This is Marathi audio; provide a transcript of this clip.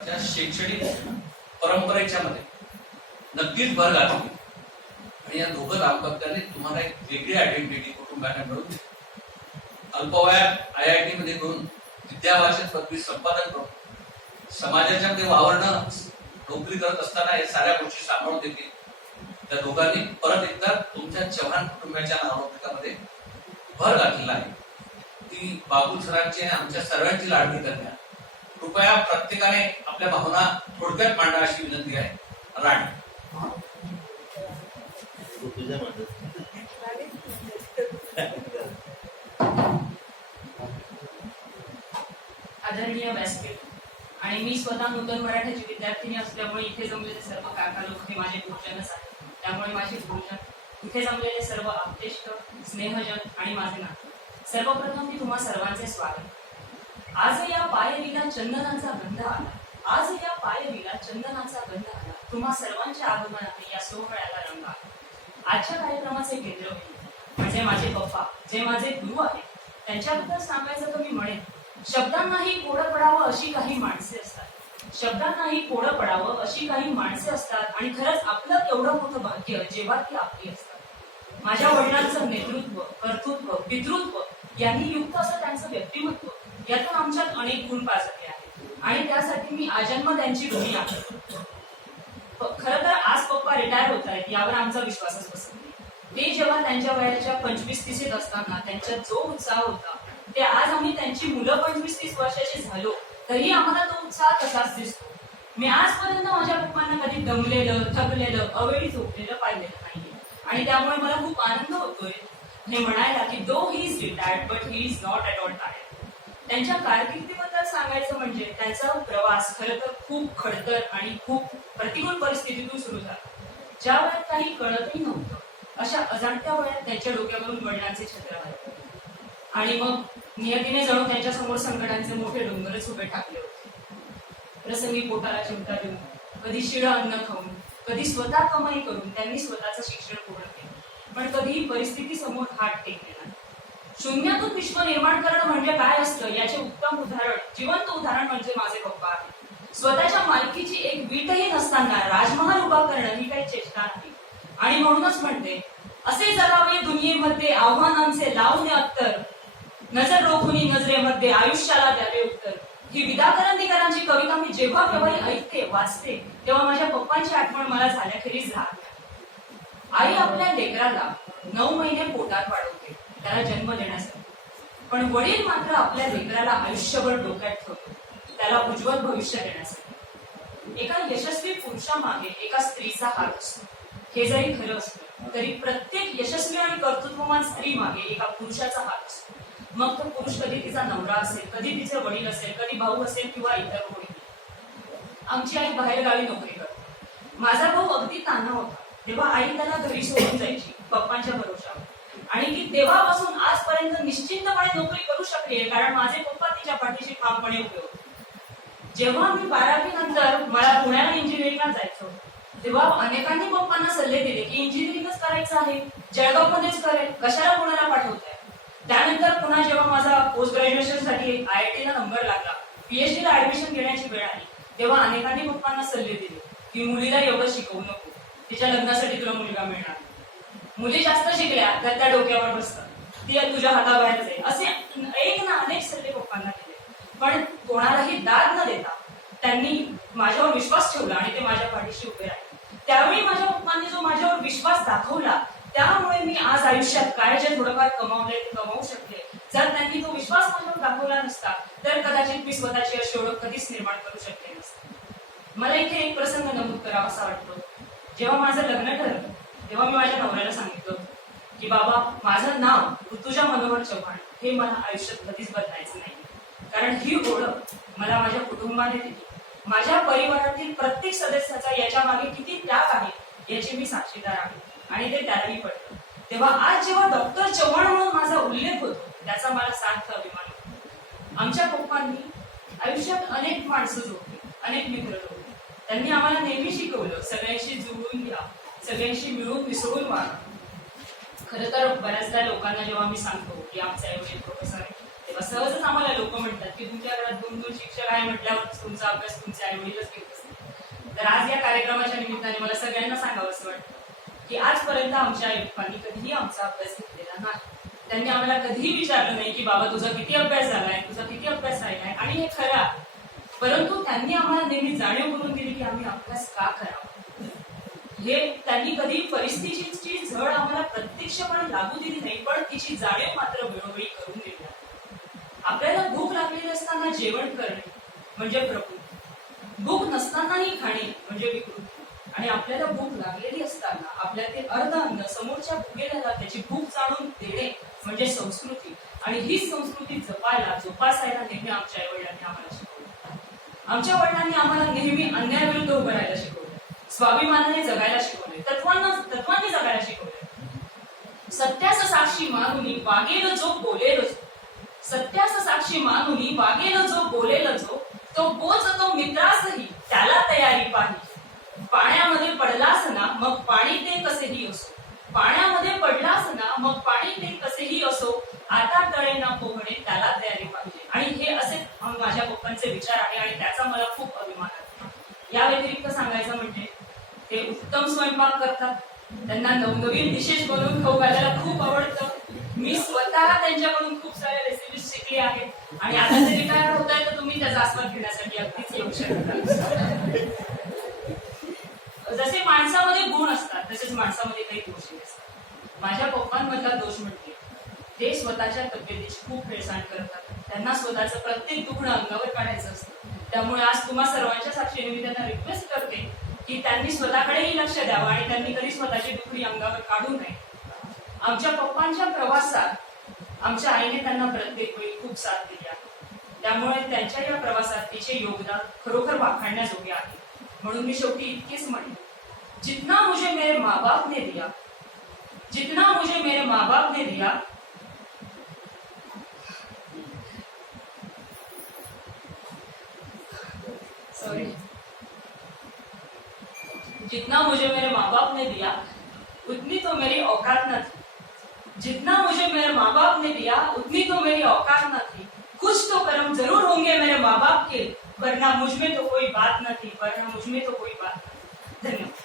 शैक्षणिक परंपरेच्या मध्ये नक्कीच भर घातली आणि या दोघं दाम्पत्याने तुम्हाला एक वेगळी आयडेंटिटी कुटुंबाने मिळवून दिली. अल्पवयात IIT मध्ये करून विद्यावाचन पदवी संपादन करून समाजाच्या मध्ये वावरणं, नोकरी करत असताना या साऱ्या गोष्टी सांभाळून देतील. त्या दोघांनी परत एकदा तुमच्या चव्हाण कुटुंबाच्या नावलौकिकामध्ये भर घातलेला आहे. ती बाबू सरांची आणि आमच्या सर्वांची लाडकी कन्या. कृपया प्रत्येकाने आपल्या भावना थोडक्यात मांडा अशी विनंती आहे. राणी. आदरणीय व्यासपीठ आणि मी स्वतः नूतन मराठीची विद्यार्थिनी असल्यामुळे इथे जमलेले सर्व काका लोक हे माझे गुरुजनच आहेत. त्यामुळे माझे गुरुजन, इथे जमलेले सर्व आप्तेष्ट, स्नेहजन आणि माझे नाते, सर्वप्रथम मी तुम्हा सर्वांचे स्वागत. आज या पायरीला चंदनाचा गंध आला, आज या पायरीला चंदनाचा गंध आला, तुम्हा सर्वांच्या आगमनाने या सोहळ्याला रंग आला. आजच्या कार्यक्रमाचे केंद्रबिंदू म्हणजे माझे पप्पा, जे माझे गुरु आहेत. त्यांच्याबद्दल सांगायचं तर मी म्हणेन, शब्दांनाही कोडं पडावं अशी काही माणसे असतात, शब्दांनाही कोडं पडावं अशी काही माणसे असतात. आणि खरंच आपलं एवढं मोठं भाग्य जेव्हा ती आपली असतात. माझ्या वडिलांचं नेतृत्व, कर्तृत्व, पितृत्व यांनी युक्त असं त्यांचं व्यक्तिमत्व, यातून आमच्यात अनेक गुण पाजले आहेत आणि त्यासाठी मी आजन्म त्यांची ऋणी आहे. खरं तर आज पप्पा रिटायर होत आहेत यावर आमचा विश्वासच बसत नाही. ते जेव्हा त्यांच्या वयाच्या 25-30 असताना त्यांच्यात जो उत्साह होता, ते आज आम्ही त्यांची मुलं 25-30 वर्षाची झालो तरी आम्हाला तो उत्साह तसाच दिसतो. मी आजपर्यंत माझ्या पप्पांना कधी दमलेलं, थकलेलं, अवेळी झोपलेलं पाहिलेलं नाहीये आणि त्यामुळे मला खूप आनंद होतोय हे म्हणायला की though he is retired but he is not at all tired. त्यांच्या कारकिर्दीबद्दल सांगायचं म्हणजे त्यांचा प्रवास खरं तर खूप खडतर आणि खूप प्रतिकूल परिस्थितीतून सुरू झाला. ज्या वयात काही कळतही नव्हतं अशा अजाणत्या वयात त्यांच्या डोक्यावरून वडिलांचे छत्र आले आणि मग नियतीने जणू त्यांच्या समोर संकटांचे मोठे डोंगरच उभे टाकले होते. प्रसंगी पोटाला चिमटा देऊन, कधी शिळं अन्न खाऊन, कधी स्वतः कमाई करून त्यांनी स्वतःचं शिक्षण पूर्ण केलं, पण कधीही परिस्थिती समोर हात टेकले नाही. शून्यातून विश्व निर्माण करणं म्हणजे काय असतं याचे उत्तम उदाहरण, जिवंत उदाहरण म्हणजे माझे पप्पा आहे. स्वतःच्या मालकीची एक वीटही नसताना राजमहाल उभा करणं ही काही चेष्टा नाही. आणि म्हणूनच म्हणते, असे जगावे दुनियेमध्ये आव्हानांचे लावणे अत्तर, नजर रोखुनी नजरेमध्ये आयुष्याला द्यावे उत्तर. ही विदा करंदीकरांची कविता मी जेव्हा केव्हाही ऐकते, वाचते, तेव्हा माझ्या पप्पांची आठवण मला झाल्याखेरीज राहते. आई आपल्या लेकराला 9 महिने पोटात वाढवते त्याला जन्म देण्यासाठी, पण वडील मात्र आपल्या लेकराला आयुष्यभर डोक्यात ठेवतो त्याला उज्ज्वल भविष्य देण्यासाठी. एका यशस्वी पुरुषामागे एका स्त्रीचा हात असतो. हे जरी खरं असलं तरी प्रत्येक यशस्वी आणि कर्तृत्ववान स्त्री मागे एका पुरुषाचा हात असतो. मग तो पुरुष कधी तिचा नवरा असेल, कधी तिचे वडील असेल, कधी भाऊ असेल किंवा इतर कोणी. आमची आई बाहेर गावी नोकरी करते. माझा भाऊ अगदी तान्हा होता तेव्हा आई त्याला घरी सोडून जायची पप्पांच्या भरोशावर, आणि ती तेव्हापासून आजपर्यंत निश्चिंतपणे नोकरी करू शकली कारण माझे पप्पा तिच्या पाठीशी ठामपणे उभे होते. जेव्हा मी 12वी नंतर मला पुण्याला इंजिनिअरिंगला जायचो तेव्हा अनेकांनी पप्पांना सल्ले दिले की इंजिनिअरिंगच करायचं आहे, जळगावमध्येच करेल, कशाला पुण्याला पाठवताय. त्यानंतर पुन्हा जेव्हा माझा पोस्ट ग्रॅज्युएशन साठी IIT ला नंबर लागला, PhD ला ऍडमिशन घेण्याची वेळ आली, तेव्हा अनेकांनी पप्पांना सल्ले दिले की मुलीला एवढं शिकवू नको, तिच्या लग्नासाठी तुला मुलगा मिळणार. मुली जास्त शिकल्या तर त्या डोक्यावर बसतात, ती तुझ्या हाताबाहेरच आहे, असे एक ना अनेक सल्ले पप्पांना दिले. पण कोणालाही दाद न देता त्यांनी माझ्यावर विश्वास ठेवला आणि ते माझ्या पाठीशी उभे राहिले. त्यावेळी माझ्या पप्पांनी जो माझ्यावर विश्वास दाखवला त्यामुळे मी आज आयुष्यात काय जे थोडंफार कमावले ते कमावू शकले. जर त्यांनी तो विश्वास माझ्यावर दाखवला नसता तर कदाचित मी स्वतःची अशी ओळख कधीच निर्माण करू शकले नसते. मला इथे एक प्रसंग नमूद करावा असा वाटतो. जेव्हा माझं लग्न ठरलं तेव्हा मी माझ्या नवऱ्याला सांगितलं की बाबा, माझं नाव ऋतुजा मनोहर चव्हाण हे मला आयुष्यात कधीच बदलायचं नाही, कारण ही ओळख मला माझ्या कुटुंबाने दिली. माझ्या परिवारातील प्रत्येक सदस्याचा याच्या मागे किती त्याग आहे याची मी साक्षीदार आहे आणि ते त्यालाही पडलं. तेव्हा आज जेव्हा डॉक्टर चव्हाण म्हणून माझा उल्लेख होतो त्याचा मला सार्थ अभिमान होतो. आमच्या पप्पांनी आयुष्यात अनेक माणसं जोडली, अनेक मित्र जोडले. त्यांनी आम्हाला नेहमी शिकवलं, सगळ्यांशी जुळून घ्या, सगळ्यांशी मिळून मिसळून वागा. खरं तर बऱ्याचदा लोकांना जेव्हा मी सांगतो की आमचा एवढे प्रोफेसर आहे तेव्हा सहजच आम्हाला लोक म्हणतात की तुमच्या घरात 2-2 शिक्षक आहे म्हटल्यावर तुमचा अभ्यास तुमचे आई वडीलच घेत असतील. तर आज या कार्यक्रमाच्या निमित्ताने मला सगळ्यांना सांगावं असं वाटतं की आजपर्यंत आमच्या आई बाबांनी कधीही आमचा अभ्यास घेतलेला नाही. त्यांनी आम्हाला कधीही विचारलं नाही की बाबा तुझा किती अभ्यास झालाय, तुझा किती अभ्यास राहिलाय, आणि हे खरं आहे. परंतु त्यांनी आम्हाला नेहमी जाणीव करून दिली की आम्ही अभ्यास का करावा. हे त्यांनी कधी परिस्थितीची झळ आम्हाला प्रत्यक्षपणे लागू दिली नाही, पण तिची जाणीव मात्र वेळोवेळी करून दिली. आपल्याला भूक लागलेली असताना जेवण करणे म्हणजे प्रकृती, भूक नसतानाही खाणे म्हणजे विकृती, आणि आपल्याला भूक लागलेली असताना आपल्यातील अर्ध अन्न समोरच्या भुकेल्याला त्याची भूक जाणून देणे म्हणजे संस्कृती. आणि ही संस्कृती जोपासायला नेहमी आमच्या आई वडिलांनी आम्हाला शिकवलं. आमच्या वडिलांनी आम्हाला नेहमी अन्यायाविरुद्ध उभं राहायला शिकवलं, स्वाभिमानाने जगायला शिकवले, तत्वांनी जगायला शिकवले. सत्यास साक्षी मानुनी वागेल जो बोलेल जो, सत्यास साक्षी मानुनी वागेल जो बोलेल जो, तो बोचतो मित्रासही त्याला तयारी पाहिजे. पाण्यामध्ये पडलास ना मग पाणी ते कसेही असो, पाण्यामध्ये पडलास ना मग पाणी ते कसेही असो, आता तळे ना पोहणे त्याला तयारी पाहिजे. आणि हे असे माझ्या पप्पांचे विचार आहे आणि त्याचा मला खूप अभिमान आहे. या व्यतिरिक्त सांगायचं म्हणजे ते उत्तम स्वयंपाक करतात, त्यांना नवनवीन डिशेस बनवून खाऊ घालायला खूप आवडतं. मी स्वतः त्यांच्याकडून खूप साऱ्या रेसिपीज शिकली आहेत आणि आता ते रिटायर होत आहे तर तुम्ही त्याचा आस्वाद घेण्यासाठी अगदीच येऊ शकता. जसे माणसामध्ये गुण असतात तसेच माणसामध्ये काही दोषही असतात. माझ्या पप्पांमधला दोष म्हणजे ते स्वतःच्या तब्येतीची खूप हेळसांड करतात. त्यांना स्वतःचं प्रत्येक दुखणं अंगावर काढायचं असतं. त्यामुळे आज तुम्हा सर्वांच्या साक्षीने मी त्यांना रिक्वेस्ट करते की त्यांनी स्वतःकडेही लक्ष द्यावं आणि त्यांनी कधी स्वतःची दुखणी अंगावर काढू नये. आमच्या पप्पांच्या प्रवासात आमच्या आईने त्यांना प्रत्येक वेळी खूप साथ दिली आहे. त्यामुळे त्यांच्या या प्रवासात तिचे योगदान खरोखर वाखाणण्याजोगे आहे. म्हणून मी शेवटी इतकेच म्हणेन, जितना मुझे मेरे माँ बाप ने दिया, जितना मुझे मेरे माँ बाप ने दिया, सॉरी, जितना मुझे मेरे माँ बाप ने दिया उतनी तो मेरी औकात न थी, जितना मुझे मेरे माँ बाप ने दिया उतनी तो मेरी औकात न थी. कुछ तो कर्म जरूर होंगे मेरे माँ बाप के, वरना मुझ में तो कोई बात न थी, वरना मुझ में तो कोई बात न थी. धन्यवाद.